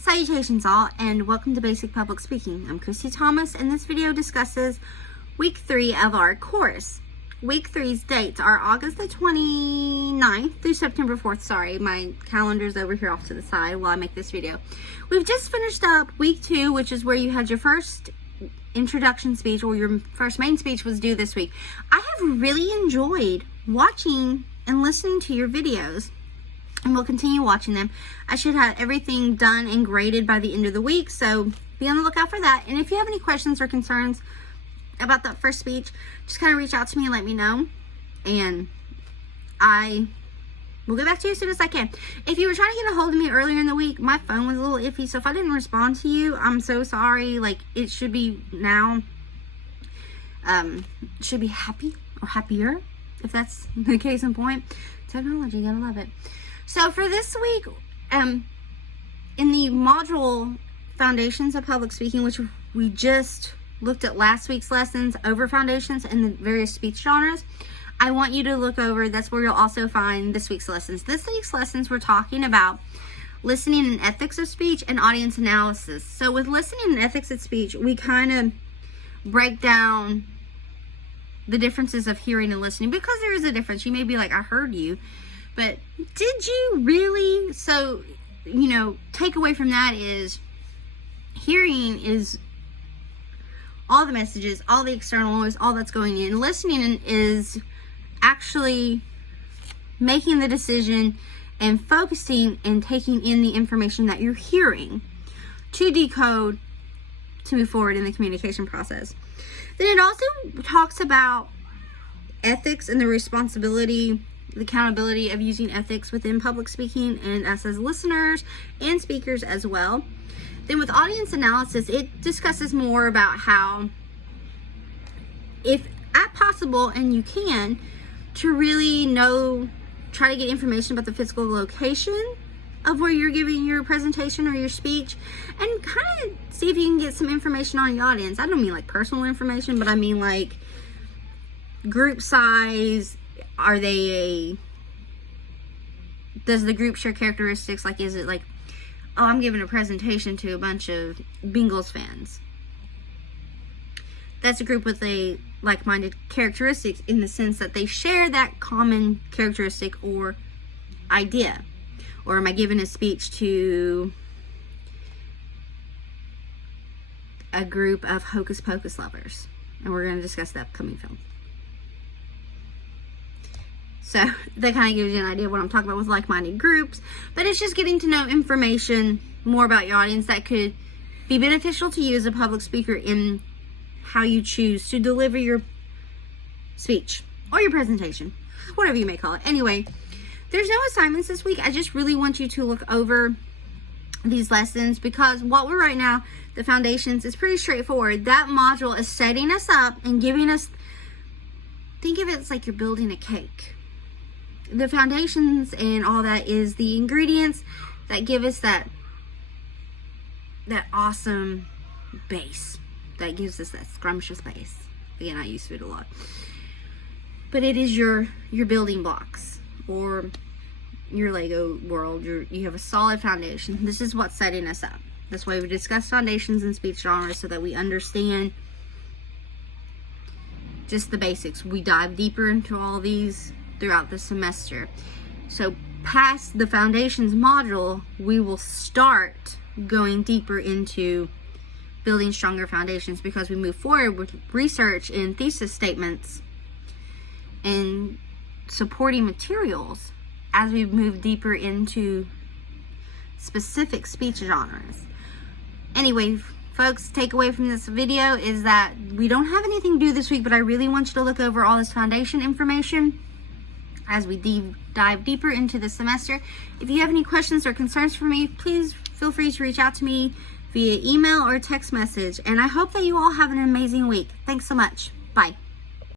Salutations all, and welcome to Basic Public Speaking. I'm Christy Thomas, and this video discusses week 3 of our course. Week 3's dates are August the 29th through September 4th. Sorry, my calendar's over here off to the side while I make this video. We've just finished up week 2, which is where you had your first introduction speech, or your first main speech was due this week. I have really enjoyed watching and listening to your videos, and we'll continue watching them. I should have everything done and graded by the end of the week, so be on the lookout for that. And if you have any questions or concerns about that first speech, just kind of reach out to me and let me know, and I will get back to you as soon as I can. If you were trying to get a hold of me earlier in the week, my phone was a little iffy, so if I didn't respond to you, I'm so sorry. Like, it should be now, should be happy or happier, if that's the case in point. Technology, gotta love it. So for this week, in the module Foundations of Public Speaking, which we just looked at last week's lessons over foundations and the various speech genres, I want you to look over, that's where you'll also find this week's lessons. This week's lessons, we're talking about listening and ethics of speech and audience analysis. So with listening and ethics of speech, we kind of break down the differences of hearing and listening, because there is a difference. You may be like, I heard you, but did you really? So, takeaway from that is hearing is all the messages, all the external noise, all that's going in. Listening is actually making the decision and focusing and taking in the information that you're hearing to decode to move forward in the communication process. Then it also talks about ethics and the responsibility, the accountability of using ethics within public speaking and us as listeners and speakers as well. Then with audience analysis, it discusses more about how, if at possible and you can, to really try to get information about the physical location of where you're giving your presentation or your speech, and kind of see if you can get some information on your audience. I don't mean like personal information, but I mean like group size. Does the group share characteristics? Like, is it like, oh, I'm giving a presentation to a bunch of Bengals fans. That's a group with a like-minded characteristics in the sense that they share that common characteristic or idea. Or am I giving a speech to a group of Hocus Pocus lovers? And we're going to discuss the upcoming film. So that kind of gives you an idea of what I'm talking about with like-minded groups. But it's just getting to know information more about your audience that could be beneficial to you as a public speaker in how you choose to deliver your speech or your presentation, whatever you may call it. Anyway, there's no assignments this week. I just really want you to look over these lessons, because what we're right now, the foundations, is pretty straightforward. That module is setting us up and giving us, think of it as like you're building a cake. The foundations and all that is the ingredients that give us that awesome base, that gives us that scrumptious base. Again, I use food a lot, but it is your building blocks, or your Lego world. You have a solid foundation. This is what's setting us up. That's why we discuss foundations and speech genres, so that we understand just the basics. We dive deeper into all these throughout the semester. So past the foundations module, we will start going deeper into building stronger foundations, because we move forward with research and thesis statements and supporting materials as we move deeper into specific speech genres. Anyway, folks, takeaway from this video is that we don't have anything due this week, but I really want you to look over all this foundation information as we dive deeper into the semester. If you have any questions or concerns for me, please feel free to reach out to me via email or text message. And I hope that you all have an amazing week. Thanks so much. Bye.